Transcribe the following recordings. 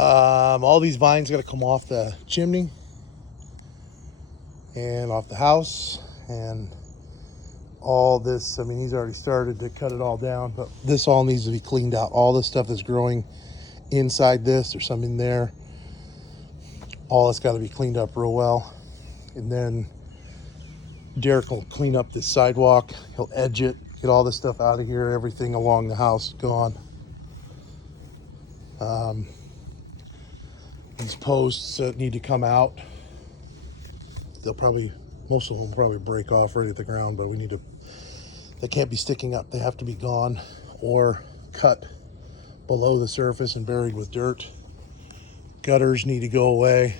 All these vines got to come off the chimney and off the house, and all this, I mean, he's already started to cut it all down, but this all needs to be cleaned out. All the stuff that's growing inside this, there's some in there, all that's got to be cleaned up real well. And then Derek will clean up this sidewalk, he'll edge it, get all this stuff out of here, everything along the house gone. These posts that need to come out, they'll probably, most of them will probably break off right at the ground, but we need to, they can't be sticking up, they have to be gone or cut below the surface and buried with dirt. Gutters need to go away.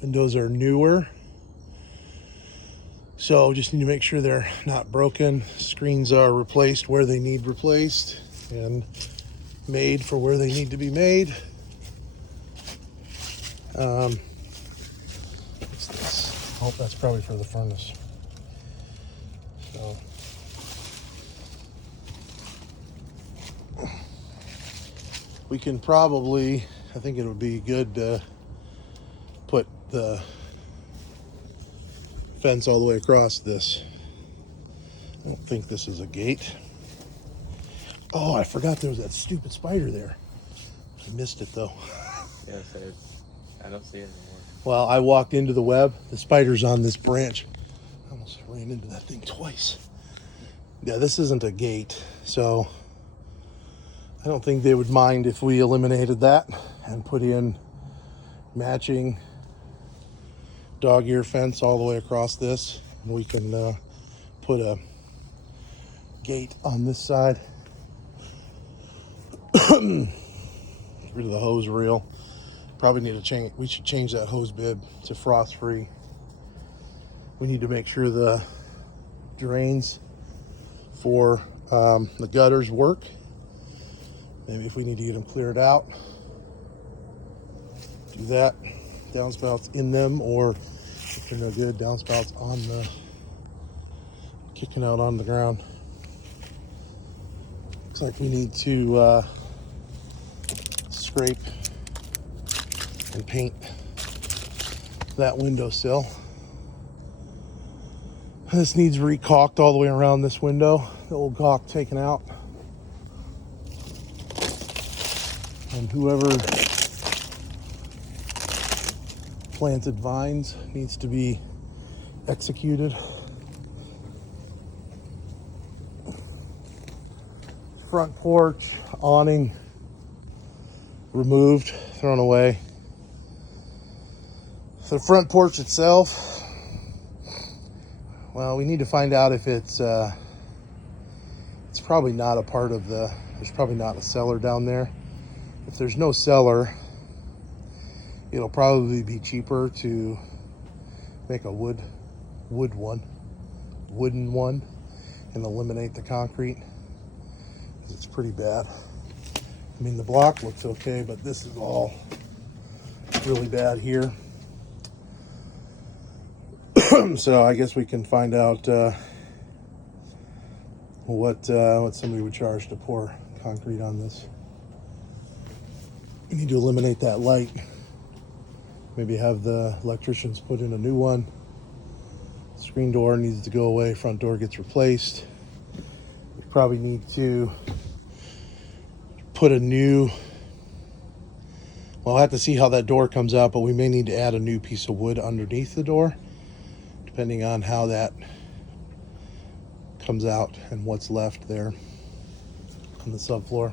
Windows are newer, so just need to make sure they're not broken. Screens are replaced where they need replaced and made for where they need to be made. What's this? Oh, that's probably for the furnace. So we can probably, I think it would be good to put the fence all the way across this. I don't think this is a gate. Oh, I forgot there was that stupid spider there. I missed it though. Yeah, so I don't see it anymore. Well, I walked into the web. The spider's on this branch. I almost ran into that thing twice. Yeah, this isn't a gate, so I don't think they would mind if we eliminated that and put in matching dog ear fence all the way across this. And we can put a gate on this side. Get rid of the hose reel. Probably need to change, we should change that hose bib to frost free. We need to make sure the drains for the gutters work. Maybe if we need to get them cleared out, do that. Downspouts in them, or if they're no good, downspouts on the, kicking out on the ground. Looks like we need to scrape and paint that windowsill. This needs re-caulked all the way around this window. The old caulk taken out. And whoever planted vines needs to be executed. Front porch awning removed, thrown away. The front porch itself, well, we need to find out if it's probably not a part of the, there's probably not a cellar down there. If there's no cellar, it'll probably be cheaper to make a wooden one, and eliminate the concrete, because it's pretty bad. I mean, the block looks okay, but this is all really bad here. So I guess we can find out what somebody would charge to pour concrete on this. We need to eliminate that light. Maybe have the electricians put in a new one. Screen door needs to go away. Front door gets replaced. We probably need to put a new, well, I'll have to see how that door comes out, but we may need to add a new piece of wood underneath the door, depending on how that comes out and what's left there on the subfloor.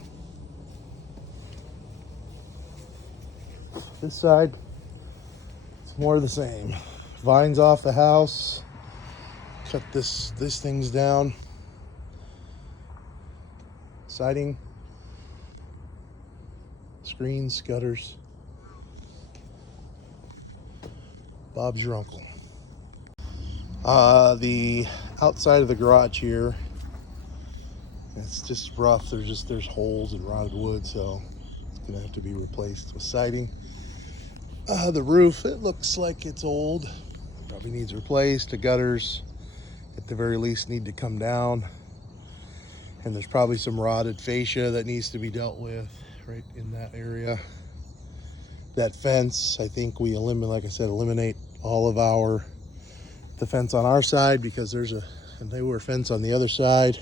This side, it's more of the same. Vines off the house. Cut this things down. Siding, screens, gutters. Bob's your uncle. The outside of the garage here, it's just rough. There's holes and rotted wood, so it's gonna have to be replaced with siding. The roof, it looks like it's old. Probably needs replaced. The gutters, at the very least, need to come down. And there's probably some rotted fascia that needs to be dealt with. right in that area. That fence, I think we eliminate, like I said, eliminate all of the fence on our side because there's a newer fence on the other side.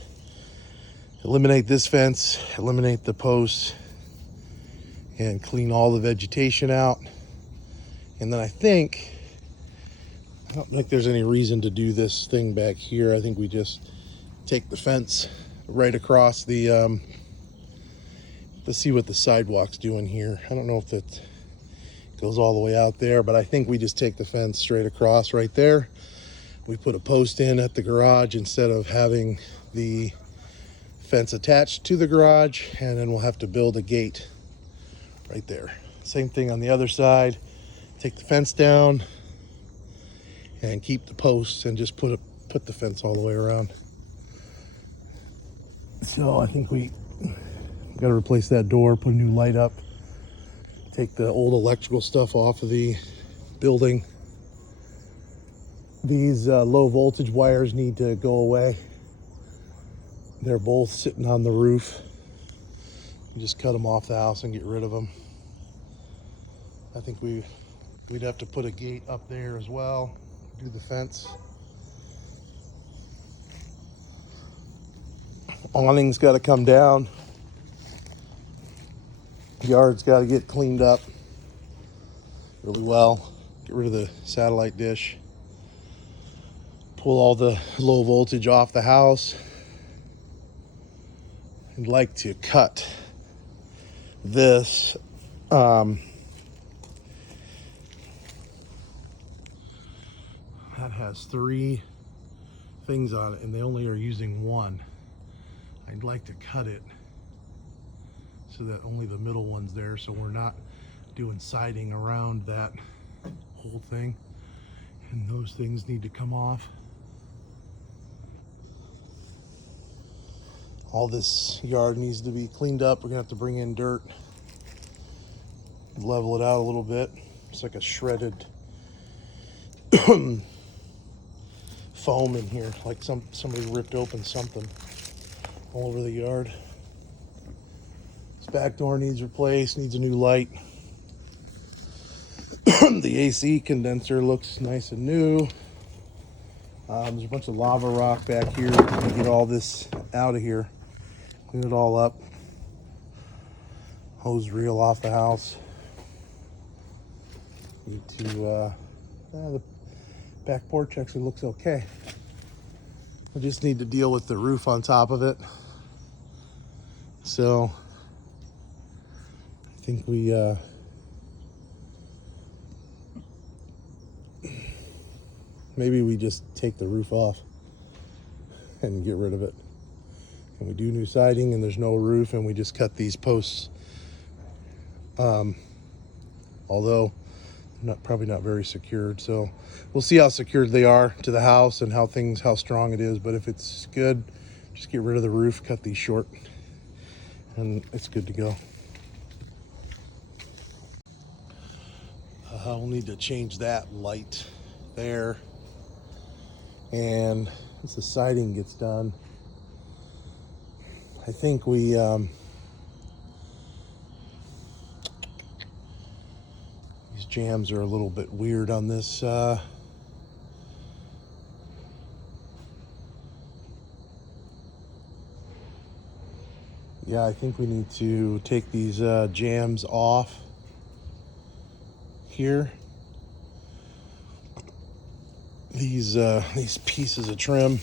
Eliminate this fence, eliminate the posts, and clean all the vegetation out. And then I don't think there's any reason to do this thing back here. I think we just take the fence right across the, let's see what the sidewalk's doing here. I don't know if it goes all the way out there, but I think we just take the fence straight across right there. We put a post in at the garage instead of having the fence attached to the garage, and then we'll have to build a gate right there. Same thing on the other side. Take the fence down and keep the posts and just put the fence all the way around. So I think we got to replace that door, put a new light up, take the old electrical stuff off of the building. These low voltage wires need to go away. They're both sitting on the roof. You just cut them off the house and get rid of them. I think we'd have to put a gate up there as well, do the fence. Awning's got to come down. Yard's got to get cleaned up really well. Get rid of the satellite dish. Pull all the low voltage off the house. I'd like to cut this that has 3 things on it and they only are using 1. I'd like to cut it so that only the middle one's there, so we're not doing siding around that whole thing, and those things need to come off. All this yard needs to be cleaned up. We're gonna have to bring in dirt, level it out a little bit. It's like a shredded foam in here, like somebody ripped open something all over the yard. This back door needs replaced, needs a new light. The AC condenser looks nice and new. There's a bunch of lava rock back here. We're gonna get all this out of here, clean it all up, hose reel off the house. Need to, the back porch actually looks okay. I just need to deal with the roof on top of it. So I think we maybe we just take the roof off and get rid of it. And we do new siding and there's no roof and we just cut these posts. Although probably not very secured, so we'll see how secured they are to the house and how strong it is. But if it's good, just get rid of the roof, cut these short, and it's good to go. We'll need to change that light there, and as the siding gets done, I think we these jams are a little bit weird on this yeah, I think we need to take these jams off here. These pieces of trim,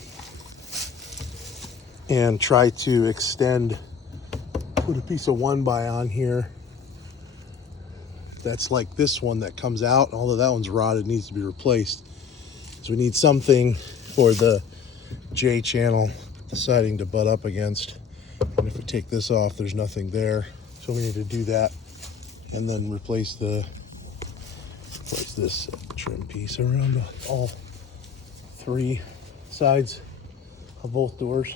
and try to extend, put a piece of 1x on here that's like this one that comes out. Although that one's rotted, needs to be replaced. So we need something for the J channel, the siding to butt up against. And if we take this off, there's nothing there. So we need to do that and then replace this trim piece around all 3 sides of both doors.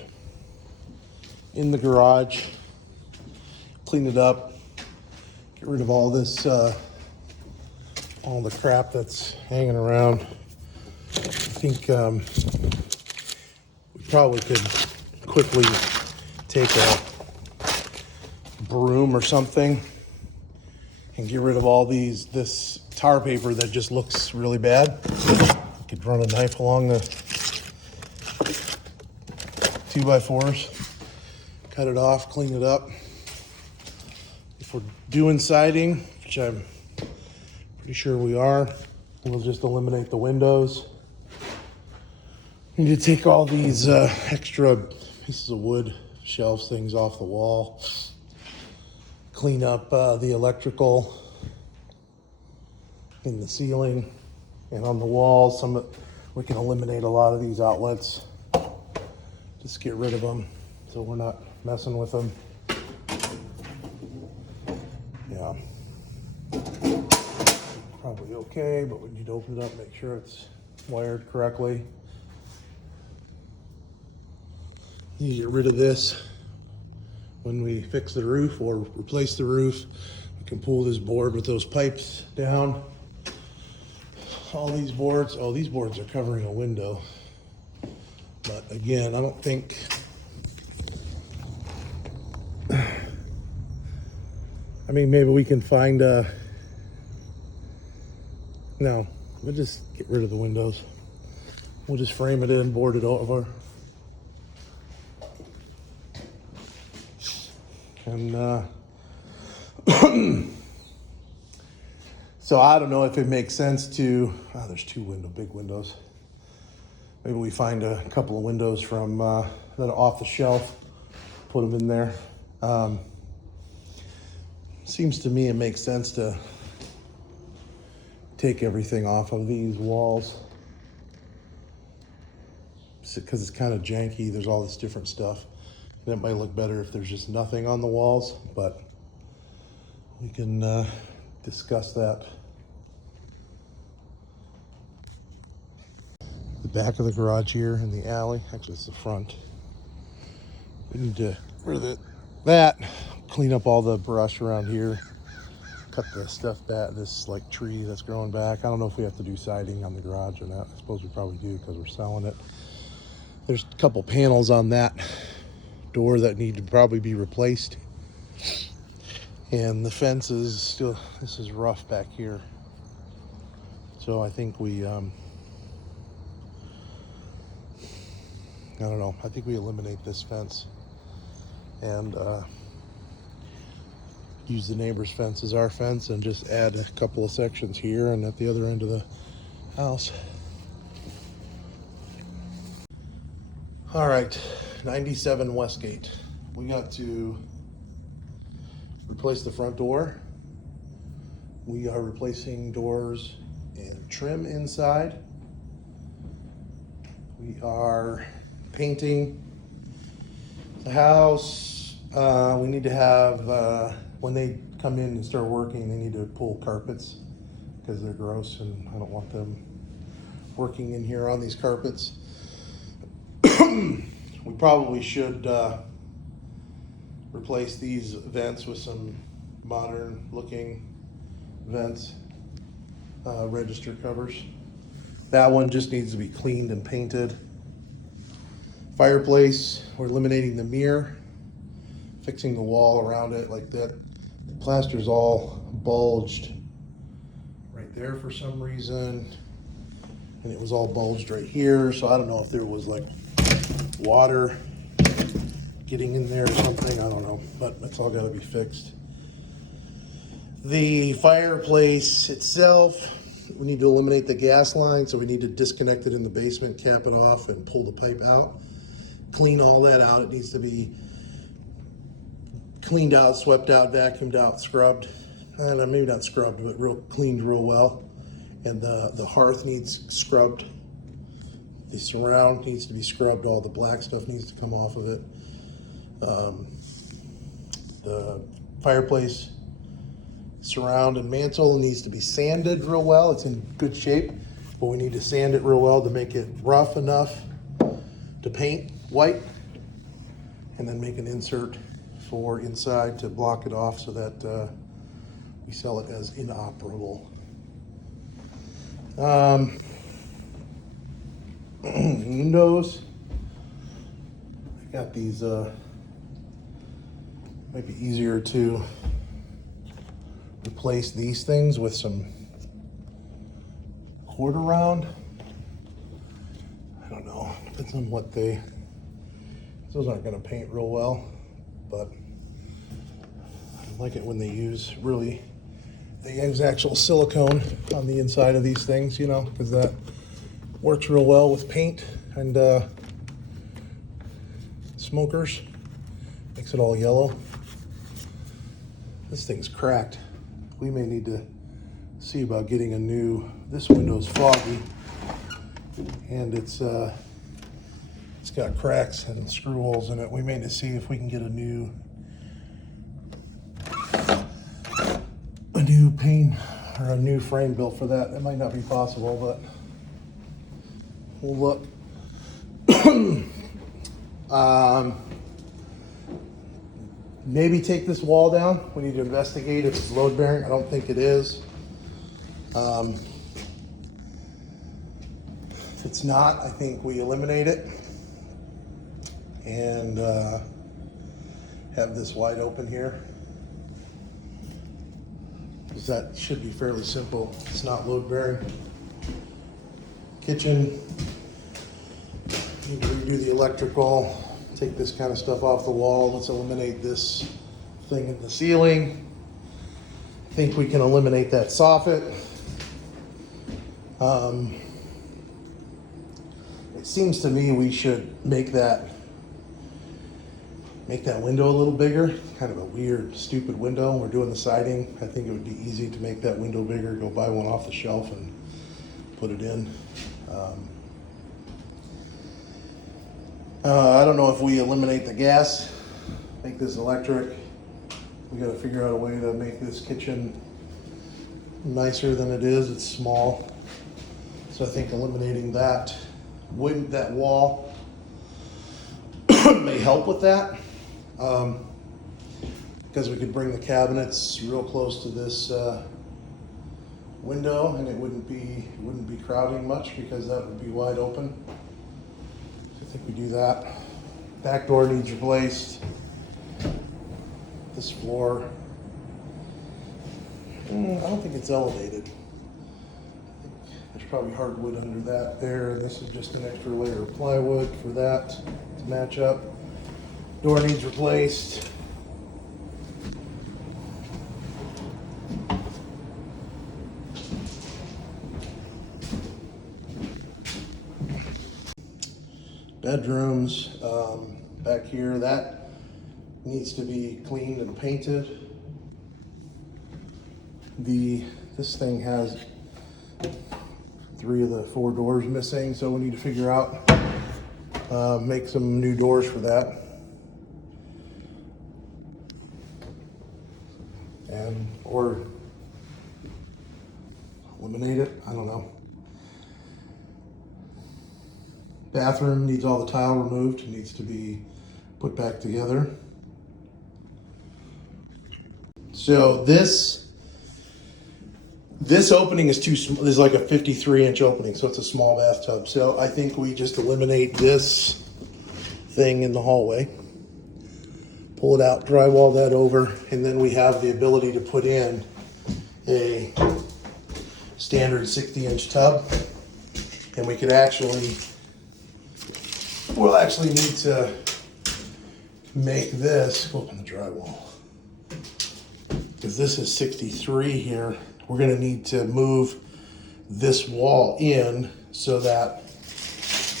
In the garage, clean it up, get rid of all this, all the crap that's hanging around. I think we probably could quickly take a broom or something and get rid of all this tar paper that just looks really bad. Could run a knife along the 2x4s, cut it off, clean it up. If we're doing siding, which I'm pretty sure we are, we'll just eliminate the windows. We need to take all these extra pieces of wood, shelves, things off the wall. Clean up the electrical in the ceiling and on the walls. We can eliminate a lot of these outlets. Just get rid of them so we're not messing with them. Yeah. Probably okay, but we need to open it up, make sure it's wired correctly. You get rid of this when we fix the roof or replace the roof. We can pull this board with those pipes down. All these boards, oh, these boards are covering a window. But again, I don't think, I mean, maybe we can find no, we'll just get rid of the windows. We'll just frame it in, board it over. And so I don't know if it makes sense to, there's two big windows. Maybe we find a couple of windows from that are off the shelf, put them in there. Seems to me it makes sense to take everything off of these walls because it's kind of janky. There's all this different stuff. And it might look better if there's just nothing on the walls, but we can discuss that. The back of the garage here in the alley, actually it's the front. We need to get rid of that, clean up all the brush around here, cut the stuff back, this like tree that's growing back. I don't know if we have to do siding on the garage or not. I suppose we probably do because we're selling it. There's a couple panels on that door that need to probably be replaced. And the fence is still, this is rough back here. So I think we, I don't know, I think we eliminate this fence and use the neighbor's fence as our fence and just add a couple of sections here and at the other end of the house. All right, 97 Westgate. We got to replace the front door. We are replacing doors and trim inside. We are painting the house. We need to have, when they come in and start working, they need to pull carpets because they're gross and I don't want them working in here on these carpets. We probably should replace these vents with some modern looking vents, register covers. That one just needs to be cleaned and painted. Fireplace, we're eliminating the mirror, fixing the wall around it like that. The plaster's all bulged right there for some reason. And it was all bulged right here. So I don't know if there was like water getting in there or something, I don't know, but that's all got to be fixed. The fireplace itself, we need to eliminate the gas line, so we need to disconnect it in the basement, cap it off, and pull the pipe out. Clean all that out. It needs to be cleaned out, swept out, vacuumed out, scrubbed. Maybe not scrubbed, but cleaned real well. And the hearth needs scrubbed. The surround needs to be scrubbed. All the black stuff needs to come off of it. The fireplace surround and mantle needs to be sanded real well. It's in good shape, but we need to sand it real well to make it rough enough to paint white, and then make an insert for inside to block it off so that we sell it as inoperable. Windows, I got these Might be easier to replace these things with some quarter round. I don't know, depends on what those aren't gonna paint real well, but I like it when they use actual silicone on the inside of these things, you know, because that works real well with paint and smokers. Makes it all yellow. This thing's cracked. We may need to see about getting a new, this window's foggy and it's got cracks and screw holes in it. We may need to see if we can get a new pane or a new frame built for that. It might not be possible, but we'll look. Maybe take this wall down. We need to investigate if it's load bearing. I don't think it is. If it's not, I think we eliminate it and have this wide open here. Because that should be fairly simple. It's not load bearing. Kitchen, you can redo the electrical, take this kind of stuff off the wall. Let's eliminate this thing in the ceiling. I think we can eliminate that soffit. It seems to me we should make that window a little bigger. Kind of a weird, stupid window. We're doing the siding. I think it would be easy to make that window bigger, go buy one off the shelf and put it in. I don't know if we eliminate the gas, make this electric. We gotta figure out a way to make this kitchen nicer than it is. It's small. So I think eliminating that wall may help with that. Because we could bring the cabinets real close to this window and it wouldn't be crowding much because that would be wide open. I think we do that. Back door needs replaced. This floor, I don't think it's elevated. There's probably hardwood under that there. This is just an extra layer of plywood for that to match up. Door needs replaced. Bedrooms, back here, that needs to be cleaned and painted. This thing has 3 of the 4 doors missing, so we need to figure out, make some new doors for that. Or eliminate it, I don't know. Bathroom needs all the tile removed, needs to be put back together. So this opening is too small. There's like a 53-inch opening, so it's a small bathtub. So I think we just eliminate this thing in the hallway, pull it out, drywall that over, and then we have the ability to put in a standard 60-inch tub. And we could we'll actually need to make this, open the drywall, because this is 63 here. We're gonna need to move this wall in so that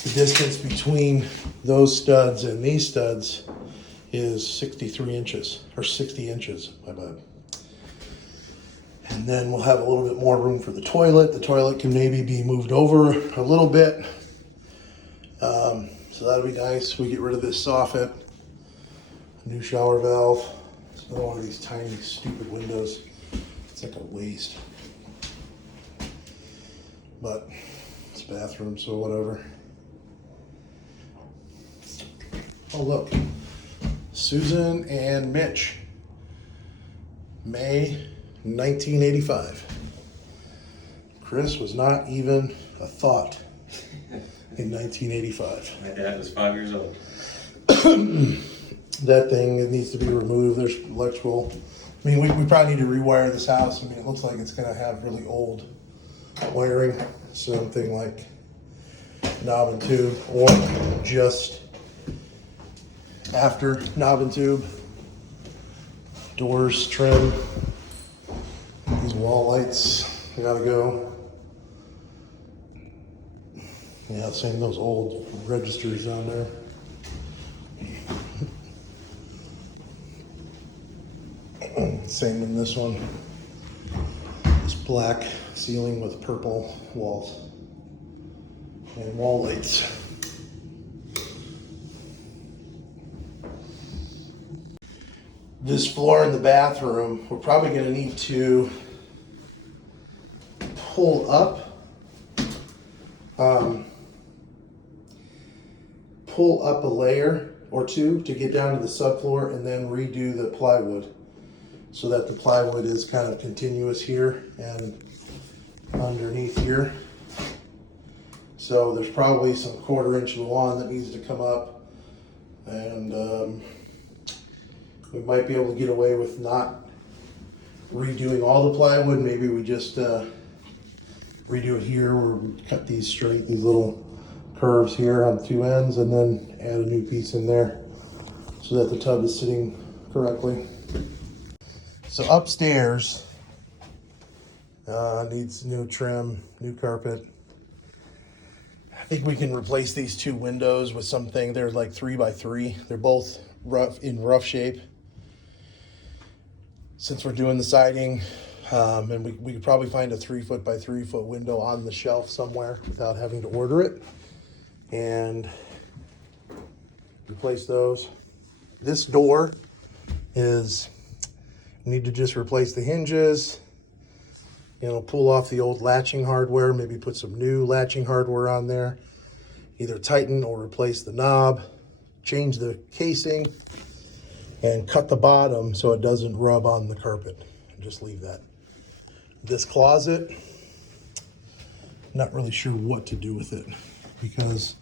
the distance between those studs and these studs is 63 inches, or 60 inches, my bad. And then we'll have a little bit more room for the toilet. The toilet can maybe be moved over a little bit. So that'll be nice. We get rid of this soffit, a new shower valve. It's another one of these tiny, stupid windows. It's like a waste. But it's a bathroom, so whatever. Oh, look. Susan and Mitch. May 1985. Chris was not even a thought in 1985. My dad was 5 years old. that thing, it needs to be removed. There's electrical. I mean, we probably need to rewire this house. I mean, it looks like it's gonna have really old wiring, something like knob and tube, or just after knob and tube. Doors, trim, these wall lights gotta go. Yeah, same those old registers down there. Same in this one. This black ceiling with purple walls and wall lights. This floor in the bathroom, we're probably going to need to pull up a layer or two to get down to the subfloor, and then redo the plywood so that the plywood is kind of continuous here and underneath here. So there's probably some 1/4 inch lawn that needs to come up, and we might be able to get away with not redoing all the plywood. Maybe we just redo it here, where we cut these straight, these little curves here on 2 ends, and then add a new piece in there so that the tub is sitting correctly. So upstairs needs new trim, new carpet. I think we can replace these 2 windows with something. They're like 3x3. They're both in rough shape. Since we're doing the siding, and we could probably find a 3-foot by 3-foot window on the shelf somewhere without having to order it, and replace those. This door is, you need to just replace the hinges, pull off the old latching hardware, maybe put some new latching hardware on there, either tighten or replace the knob, change the casing, and cut the bottom so it doesn't rub on the carpet, and just leave that. This closet, not really sure what to do with it because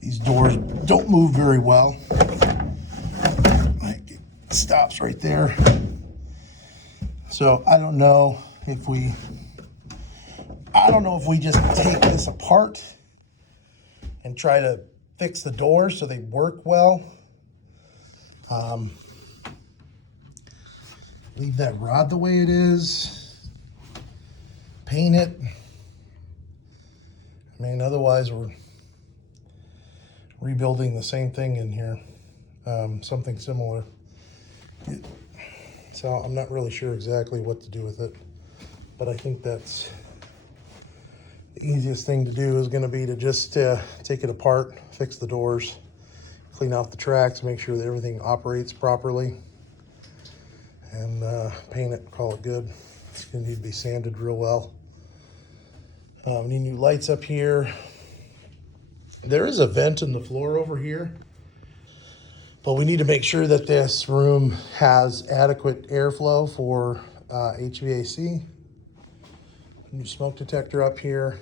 these doors don't move very well. Like, it stops right there. So I don't know if we just take this apart and try to fix the doors so they work well. Leave that rod the way it is, paint it. I mean, otherwise we're rebuilding the same thing in here, something similar. So I'm not really sure exactly what to do with it, but I think that's the easiest thing to do is going to be to just take it apart, fix the doors, clean out the tracks, make sure that everything operates properly, and paint it, call it good. It's going to need to be sanded real well. We need new lights up here. There is a vent in the floor over here, but we need to make sure that this room has adequate airflow for HVAC. New smoke detector up here.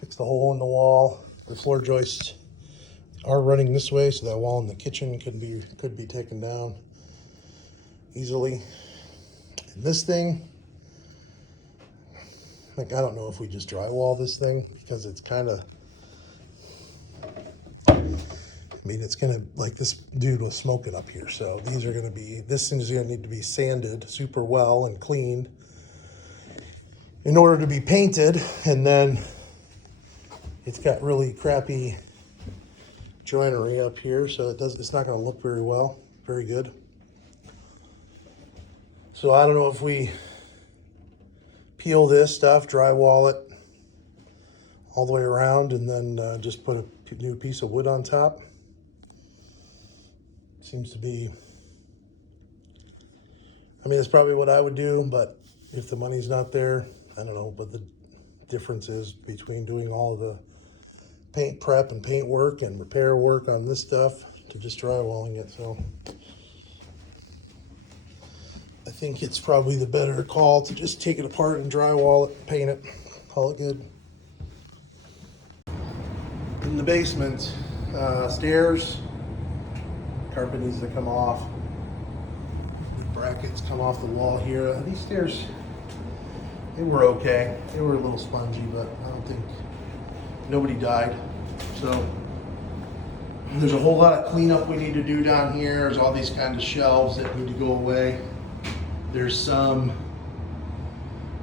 Fix the hole in the wall. The floor joists are running this way, so that wall in the kitchen could be taken down easily. And this thing, like, I don't know if we just drywall this thing because it's kind of, I mean, it's gonna, like, this dude was smoking up here, so this thing is gonna need to be sanded super well and cleaned in order to be painted. And then it's got really crappy joinery up here, so it's not gonna look very good. So I don't know if we peel this stuff, drywall it all the way around, and then just put a new piece of wood on top. Seems to be, I mean, it's probably what I would do, but if the money's not there, I don't know. But the difference is between doing all of the paint prep and paint work and repair work on this stuff to just drywalling it. So I think it's probably the better call to just take it apart and drywall it, paint it, call it good. In the basement, stairs, Carpet needs to come off. The brackets come off the wall here. These stairs, they were okay. They were a little spongy, but I don't think nobody died. So there's a whole lot of cleanup we need to do down here. There's all these kind of shelves that need to go away. There's some,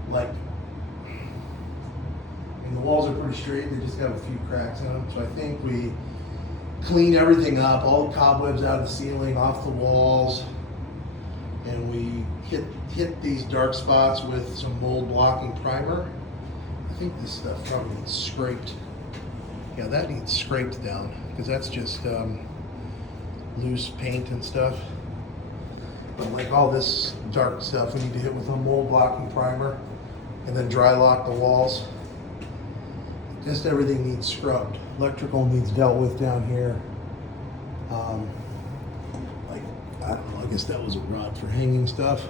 like, and the walls are pretty straight. They just got a few cracks in them. So I think we clean everything up, all the cobwebs out of the ceiling, off the walls, and we hit these dark spots with some mold blocking primer. I think this stuff probably needs scraped. Yeah, that needs scraped down because that's just loose paint and stuff. But like all this dark stuff, we need to hit with a mold blocking primer and then dry lock the walls. Just everything needs scrubbed. Electrical needs dealt with down here. Like, I don't know, I guess that was a rod for hanging stuff.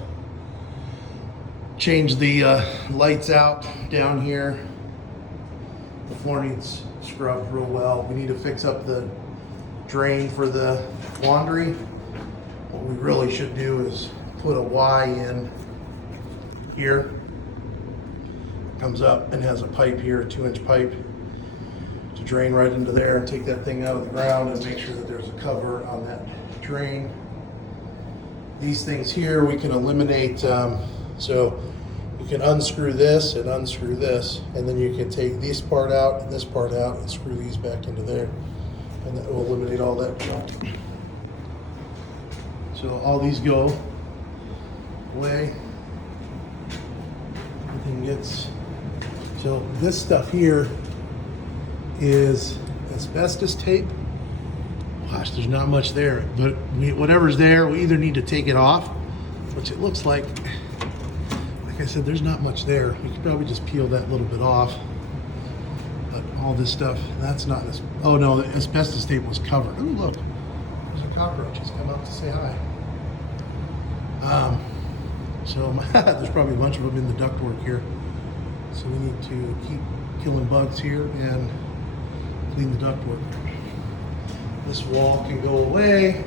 Change the lights out down here. The floor needs scrubbed real well. We need to fix up the drain for the laundry. What we really should do is put a Y in here. Comes up and has a pipe here, a 2-inch pipe to drain right into there and take that thing out of the ground and make sure that there's a cover on that drain. These things here we can eliminate, so you can unscrew this and unscrew this, and then you can take this part out and this part out and screw these back into there, and that will eliminate all that junk. So all these go away. Everything gets, so this stuff here is asbestos tape. Gosh, there's not much there, but whatever's there, we either need to take it off, which it looks like I said, there's not much there. We could probably just peel that little bit off. But all this stuff, that's not, oh no, the asbestos tape was covered. Oh look, there's a cockroach. He's come up to say hi. So there's probably a bunch of them in the ductwork here. So we need to keep killing bugs here and clean the ductwork. This wall can go away.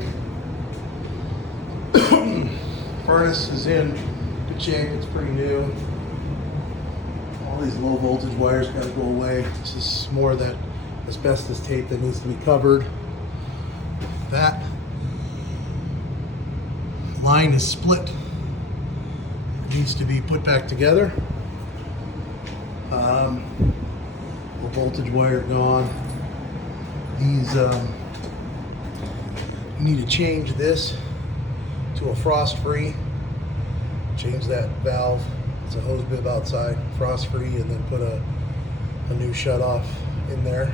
Furnace is in good shape, it's pretty new. All these low voltage wires gotta go away. This is more of that asbestos tape that needs to be covered. That line is split. It needs to be put back together. Low voltage wire gone. These, we need to change this to a frost-free. Change that valve. It's a hose bib outside, frost-free, and then put a new shut-off in there.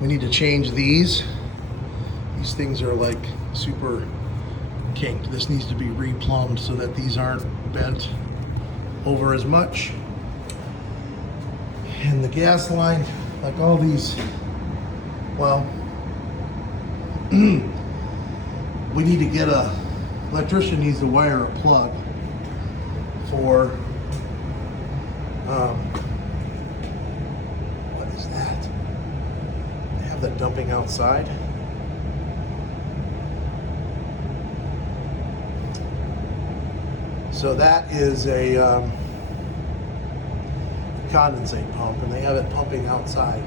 We need to change these. These things are like super kinked. This needs to be replumbed so that these aren't bent over as much. And the gas line, like all these, well, we need to get electrician needs to wire a plug for, what is that? They have that dumping outside. So that is a condensate pump, and they have it pumping outside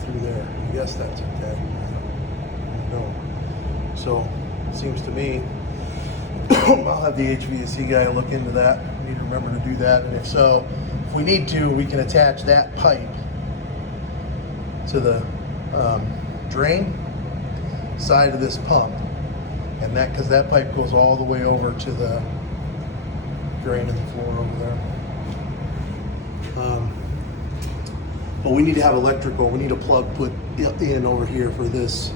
through there. I guess that's okay. I don't know. So it seems to me, I'll have the HVAC guy look into that. We need to remember to do that, and if so, if we need to, we can attach that pipe to the drain side of this pump, and that, because that pipe goes all the way over to the drain in the floor over there. But we need to have electrical. We need a plug put in over here for this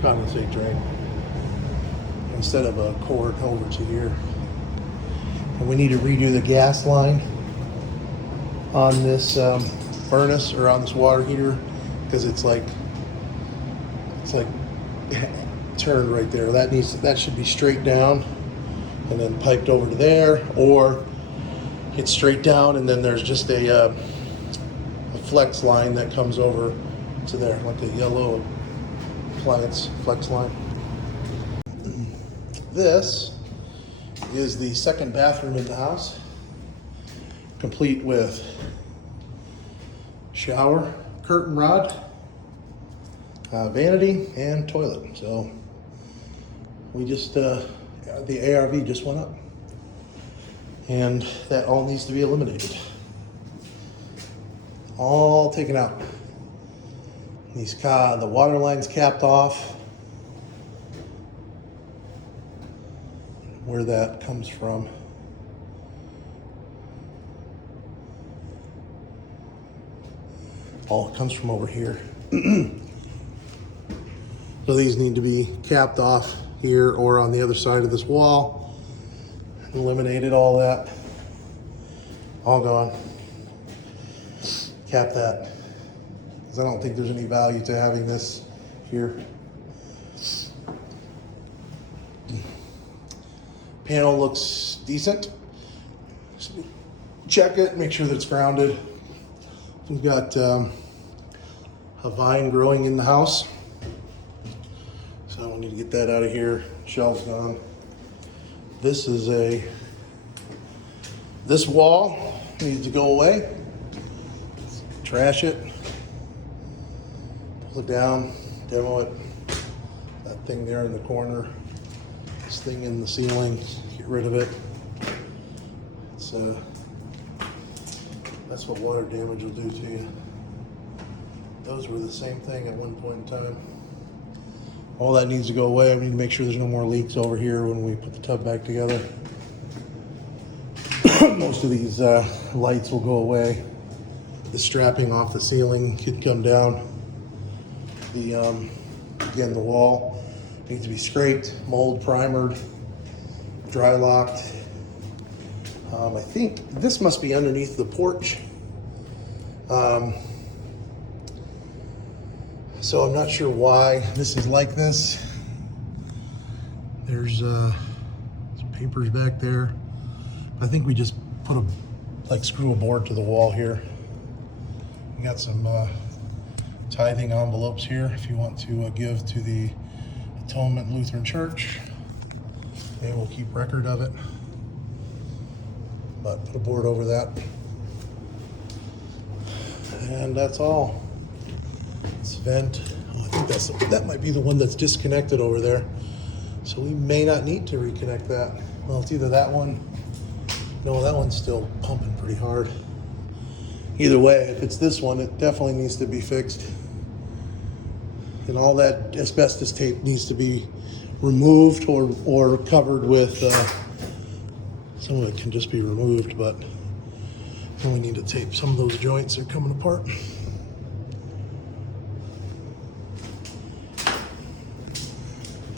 condensate drain instead of a cord over to here. And we need to redo the gas line on this furnace or on this water heater because it's like turned right there. That should be straight down and then piped over to there, or it's straight down and then there's just a flex line that comes over to there, like a yellow appliance flex line. This is the second bathroom in the house, complete with shower, curtain rod, vanity, and toilet. So we just, the ARV just went up, and that all needs to be eliminated. All taken out. The water line's capped off. Where that comes from. All it comes from over here. So these need to be capped off here or on the other side of this wall. Eliminated all that. All gone. Cap that. Because I don't think there's any value to having this here. Panel looks decent. Just check it, make sure that it's grounded. We've got a vine growing in the house, so we need to get that out of here. Shelves gone. This wall needs to go away. Trash it, pull it down, demo it. That thing there in the corner, this thing in the ceiling, get rid of it. That's what water damage will do to you. Those were the same thing at one point in time. All that needs to go away. We need to make sure there's no more leaks over here when we put the tub back together. Most of these lights will go away. The strapping off the ceiling can come down. Again, the wall needs to be scraped, mold primered, dry locked. I think this must be underneath the porch. So I'm not sure why this is like this. There's some papers back there. I think we just put screw a board to the wall here. We got some tithing envelopes here if you want to give to the Atonement Lutheran Church. They will keep record of it. But put a board over that. And that's all. This vent, I think that might be the one that's disconnected over there. So we may not need to reconnect that. Well, it's either that one. No, that one's still pumping pretty hard. Either way, if it's this one, it definitely needs to be fixed. And all that asbestos tape needs to be removed or covered with, some of it can just be removed, but we only need to tape some of those joints. They're coming apart.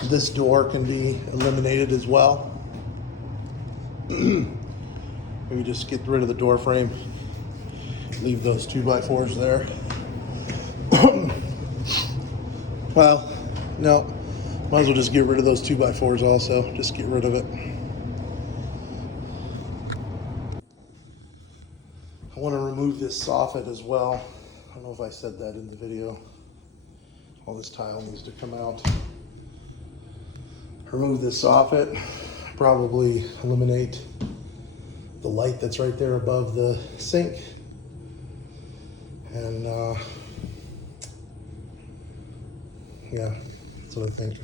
This door can be eliminated as well. Maybe just get rid of the door frame. Leave those 2x4s there. Well, no. Might as well just get rid of those 2x4s also. Just get rid of it. I want to remove this soffit as well. I don't know if I said that in the video. All this tile needs to come out. Remove this soffit. Probably eliminate the light that's right there above the sink. And yeah, that's what I think.